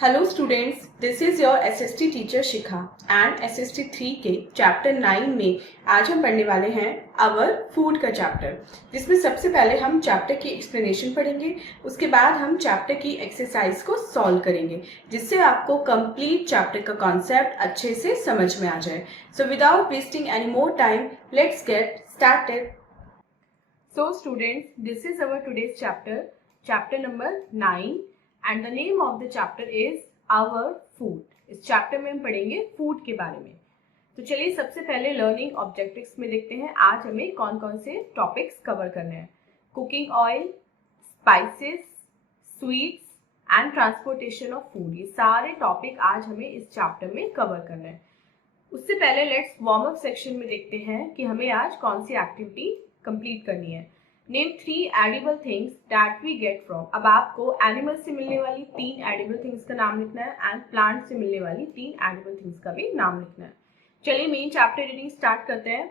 Hello students, this is your SST teacher Shikha and SST 3 के chapter 9 में आज हम पढ़ने वाले हैं आवर फूड का चैप्टर, जिसमें सबसे पहले हम चैप्टर की एक्सप्लेनेशन पढ़ेंगे। उसके बाद हम चैप्टर की एक्सरसाइज को सॉल्व करेंगे, जिससे आपको कंप्लीट चैप्टर का कॉन्सेप्ट अच्छे से समझ में आ जाए। So without wasting any more time, let's get started. So students, this is our today's chapter, chapter number 9 and the name of the chapter is our food. इस चैप्टर में हम पढ़ेंगे फूड के बारे में। तो चलिए सबसे पहले लर्निंग ऑब्जेक्टिव्स में देखते हैं आज हमें कौन कौन से टॉपिक्स कवर करने हैं। Cooking oil, spices, sweets and transportation of food, ये सारे टॉपिक आज हमें इस चैप्टर में कवर करना है। उससे पहले लेट्स वार्म अप सेक्शन में देखते हैं कि हमें आज कौन सी एक्टिविटी कंप्लीट करनी है। Name 3 edible things that we get from. अब आपको एनिमल से मिलने वाली 3 एडिबल थिंग्स का नाम लिखना है एंड प्लांट से मिलने वाली 3 एडिबल थिंग्स का भी नाम लिखना है। चलिए मेन चैप्टर रीडिंग स्टार्ट करते हैं।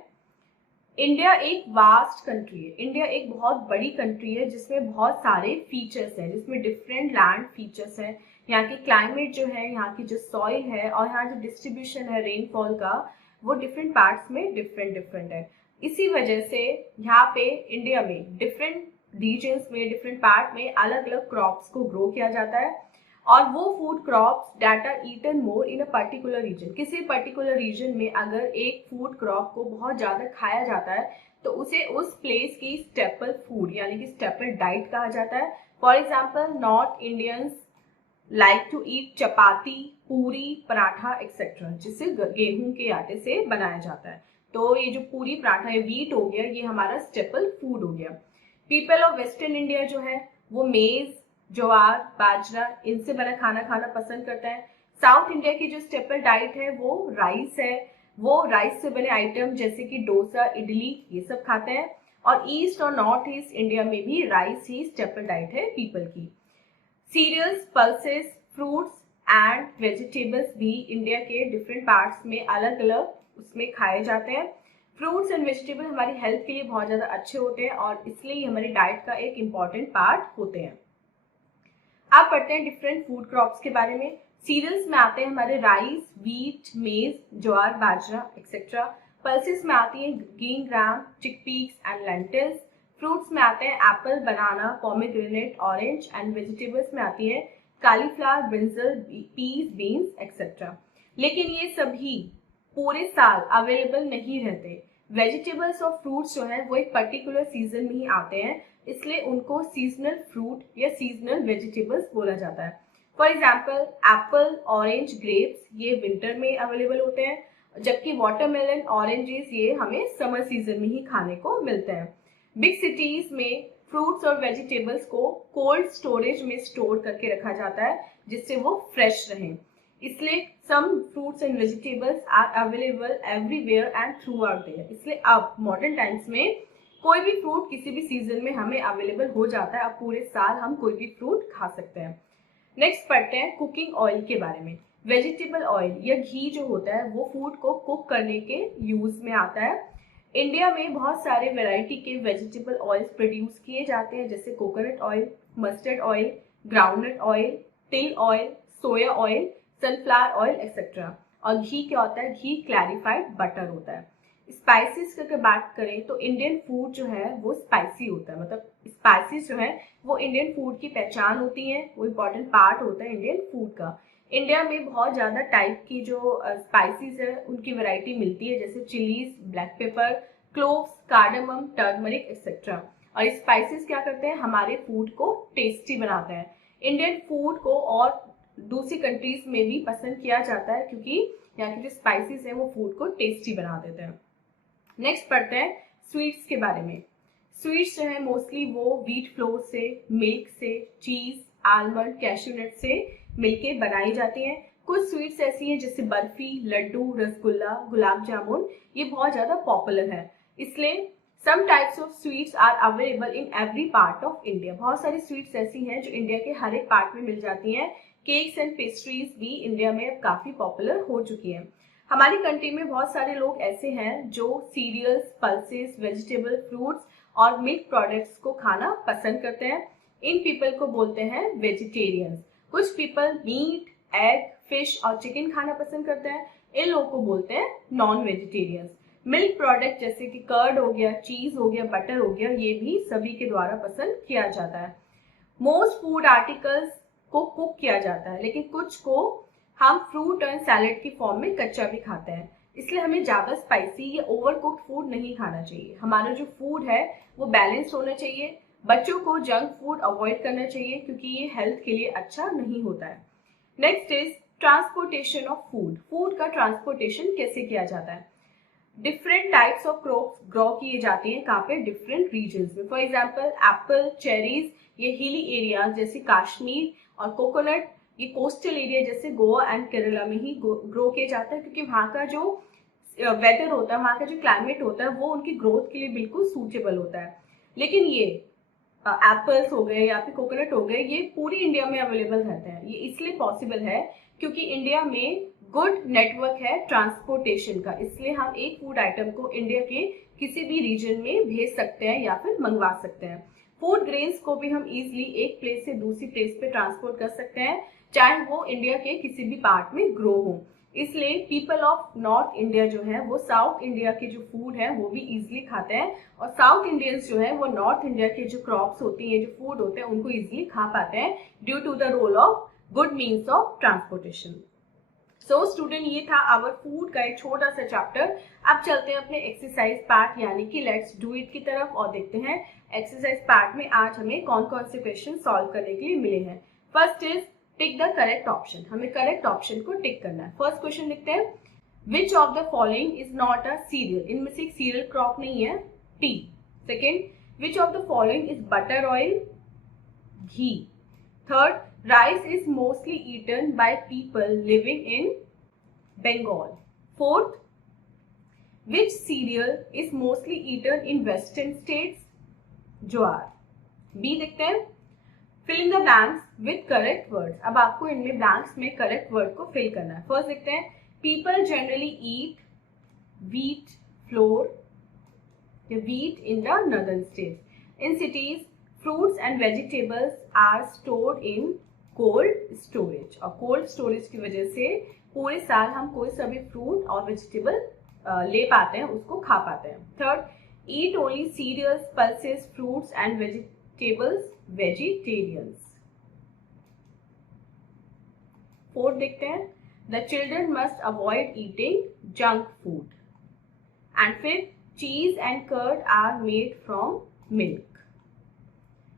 इंडिया एक वास्ट कंट्री है। इंडिया एक बहुत बड़ी कंट्री है जिसमें बहुत सारे फीचर्स हैं, जिसमें डिफरेंट लैंड फीचर्स हैं। यहाँ की क्लाइमेट जो है, यहाँ की जो सॉइल है और यहाँ जो डिस्ट्रीब्यूशन है रेनफॉल का, वो डिफरेंट पार्ट्स में डिफरेंट है। इसी वजह से यहाँ पे इंडिया में डिफरेंट रीजन्स में, डिफरेंट पार्ट में अलग अलग क्रॉप्स को ग्रो किया जाता है और वो food crops that are eaten more in a particular region. किसी पर्टिकुलर रीजन में अगर एक फूड क्रॉप को बहुत ज़्यादा खाया जाता है तो उसे उस प्लेस की स्टेपल फूड यानी कि स्टेपल डाइट कहा जाता है। For example, North Indians like to eat chapati, puri, paratha etcetera, जिसे गेहूं के आटे से बनाया जाता है। तो ये जो पूरी, पराठा, ये व्हीट हो गया, ये हमारा स्टेपल फूड हो गया। पीपल ऑफ वेस्टर्न इंडिया जो है वो मेज, ज्वार, बाजरा, इनसे बना खाना खाना पसंद करता है। साउथ इंडिया की जो स्टेपल डाइट है वो राइस है। वो राइस से बने आइटम जैसे कि डोसा, इडली, ये सब खाते हैं। और ईस्ट और नॉर्थ ईस्ट इंडिया में भी राइस ही स्टेपल डाइट है पीपल की। Cereals, pulses, fruits and vegetables भी इंडिया के डिफरेंट पार्ट्स में अलग अलग उसमें खाए जाते हैं। फ्रूट्स एंड वेजिटेबल हमारी हेल्थ के लिए बहुत ज़्यादा अच्छे होते हैं और इसलिए हमारी डाइट का एक इम्पॉर्टेंट पार्ट होते हैं। अब पढ़ते हैं डिफरेंट फूड क्रॉप्स के बारे में। सीरियल्स में आते हैं हमारे राइस, व्हीट, मेज, ज्वार, बाजरा एक्सेट्रा। पल्सेस में आती हैं green gram, chickpeas and lentils. Fruits में आते हैं Apple, banana, pomegranate, orange and vegetables में आती है कालीफ्लावर, ब्रिंजल, पीस, बीन्स एक्सेट्रा। लेकिन ये सभी पूरे साल अवेलेबल नहीं रहते। वेजिटेबल्स और फ्रूट्स जो है वो एक पर्टिकुलर सीजन में ही आते हैं, इसलिए उनको सीजनल फ्रूट या सीजनल वेजिटेबल्स बोला जाता है। For example, Apple, orange, grapes ये विंटर में अवेलेबल होते हैं, जबकि वाटरमेलन, ऑरेंजेस ये हमें समर सीजन में ही खाने को मिलते हैं। बिग सिटीज में फ्रूट्स और वेजिटेबल्स को कोल्ड स्टोरेज में स्टोर करके रखा जाता है जिससे वो फ्रेश रहें। इसलिए some fruits and vegetables are available everywhere and throughout the year. इसलिए अब मॉडर्न टाइम्स में कोई भी फ्रूट किसी भी सीजन में हमें अवेलेबल हो जाता है। अब पूरे साल हम कोई भी फ्रूट खा सकते हैं। नेक्स्ट पढ़ते हैं कुकिंग ऑयल के बारे में। वेजिटेबल ऑयल या घी जो होता है वो फूड को कुक करने के यूज में आता है। इंडिया में बहुत सारे वैरायटी के वेजिटेबल ऑयल्स प्रोड्यूस किए जाते हैं, जैसे coconut oil, mustard oil, groundnut oil, til oil, soya oil, sunflower oil etcetera. और घी क्या होता है? घी क्लैरिफाइड बटर होता है। स्पाइसेस की अगर बात करें तो इंडियन फूड जो है वो स्पाइसी होता है, मतलब स्पाइसेस जो है वो इंडियन फूड की पहचान होती है, वो इम्पोर्टेंट पार्ट होता है इंडियन फूड का। इंडिया में बहुत ज़्यादा टाइप की जो स्पाइसेस है उनकी वैरायटी मिलती है, जैसे chillies, black pepper, cloves, cardamom, turmeric etcetera. और स्पाइसेस क्या करते हैं? हमारे फूड को टेस्टी बनाते हैं। इंडियन फूड को और दूसरी कंट्रीज में भी पसंद किया जाता है क्योंकि यहाँ के जो स्पाइसेस हैं वो फूड को टेस्टी बना देते हैं। नेक्स्ट पढ़ते हैं स्वीट्स के बारे में। स्वीट्स जो है मोस्टली वो व्हीट फ्लोर से, मिल्क से, चीज, आलमंड, कैश्यूनट से मिलके बनाई जाती हैं। कुछ स्वीट्स ऐसी हैं जैसे बर्फी, लड्डू, रसगुल्ला, गुलाब जामुन, ये बहुत ज्यादा पॉपुलर है। इसलिए some types of sweets are available in every part of India. बहुत सारी स्वीट्स ऐसी हैं जो इंडिया के हर एक पार्ट में मिल जाती हैं। केक्स एंड पेस्ट्रीज भी इंडिया में अब काफी पॉपुलर हो चुकी हैं। हमारी कंट्री में बहुत सारे लोग ऐसे हैं जो सीरियल्स, पल्सेस, वेजिटेबल, फ्रूट्स और मिल्क प्रोडक्ट्स को खाना पसंद करते हैं। इन पीपल को बोलते हैं वेजिटेरियंस। कुछ पीपल मीट, एग, फिश और चिकन खाना पसंद करते हैं, इन लोगों को बोलते हैं नॉन वेजिटेरियंस। मिल्क प्रोडक्ट जैसे कि कर्ड हो गया, चीज हो गया, बटर हो गया, ये भी सभी के द्वारा पसंद किया जाता है। मोस्ट फूड आर्टिकल्स को कुक किया जाता है, लेकिन कुछ को हम फ्रूट एंड सैलेड की फॉर्म में कच्चा भी खाते हैं। इसलिए हमें ज्यादा स्पाइसी या ओवर कुक्ड फूड नहीं खाना चाहिए। हमारा जो फूड है वो बैलेंस्ड होना चाहिए। बच्चों को जंक फूड अवॉइड करना चाहिए क्योंकि ये हेल्थ के लिए अच्छा नहीं होता है। Next is transportation of food. Food का ट्रांसपोर्टेशन कैसे किया जाता है? Different types of crops grow किए जाते हैं कहाँ पे? डिफरेंट रीजन्स में। फॉर एग्जाम्पल एप्पल, चेरीज ये हिली एरियाज जैसे कश्मीर, और कोकोनट ये कोस्टल एरिया जैसे गोवा एंड केरला में ही ग्रो किया जाता है, क्योंकि वहाँ का जो वेदर होता है, वहाँ का जो क्लाइमेट होता है वो उनकी ग्रोथ के लिए बिल्कुल सूटेबल होता है। लेकिन ये एप्पल्स हो गए या फिर कोकोनट हो गए, ये पूरी इंडिया में अवेलेबल रहते हैं। ये इसलिए पॉसिबल है क्योंकि इंडिया में गुड नेटवर्क है ट्रांसपोर्टेशन का, इसलिए हम एक फूड आइटम को इंडिया के किसी भी रीजन में भेज सकते हैं या फिर मंगवा सकते हैं। फूड ग्रेन्स को भी हम इजिली एक प्लेस से दूसरी प्लेस पे ट्रांसपोर्ट कर सकते हैं, चाहे वो इंडिया के किसी भी पार्ट में ग्रो हो। इसलिए पीपल ऑफ नॉर्थ इंडिया जो है वो साउथ इंडिया के जो फूड है वो भी इजिली खाते हैं, और साउथ इंडियंस जो है वो नॉर्थ इंडिया के जो क्रॉप्स होती हैं, जो फूड होते हैं, उनको इजिली खा पाते हैं due to the role of good means of transportation. So student, ये था आवर फूड का एक छोटा सा चैप्टर। अब चलते हैं अपने एक्सरसाइज पार्ट यानी कि लेट्स डू इट की तरफ और देखते हैं एक्सरसाइज पार्ट में आज हमें कौन कौन से क्वेश्चन सॉल्व करने के लिए मिले हैं। First is tick the correct option. हमें करेक्ट ऑप्शन को टिक करना है। फर्स्ट क्वेश्चन लिखते हैं, which of the following is not a serial. इनमें से एक सीरियल क्रॉप नहीं है, T. Second, which of the following is butter oil, ghee. Third, rice is mostly eaten by people living in Bengal. Fourth, which cereal is mostly eaten in western states? Jowar. B देखते हैं, fill in the blanks with correct words। अब आपको इनमें blanks में correct word को fill करना है। First देखते हैं, people generally eat wheat flour, wheat in the northern states. In cities, fruits and vegetables are stored in cold storage, और कोल्ड स्टोरेज की वजह से पूरे साल हम कोई सा भी फ्रूट और वेजिटेबल ले पाते हैं, उसको खा पाते हैं। Third, eat only cereals, pulses, fruits and vegetables, vegetarians. Fourth देखते हैं, the children must avoid eating junk food. And fifth, cheese and curd are made from milk.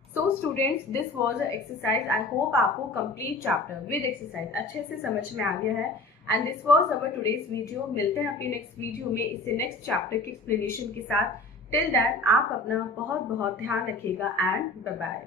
So students, this was an exercise. I hope आपको complete chapter with exercise अच्छे से समझ में आ गया है। And this was our today's video. मिलते हैं अपनी next video में इससे next chapter की explanation के साथ। Till then, आप अपना बहुत बहुत ध्यान रखिएगा and bye bye.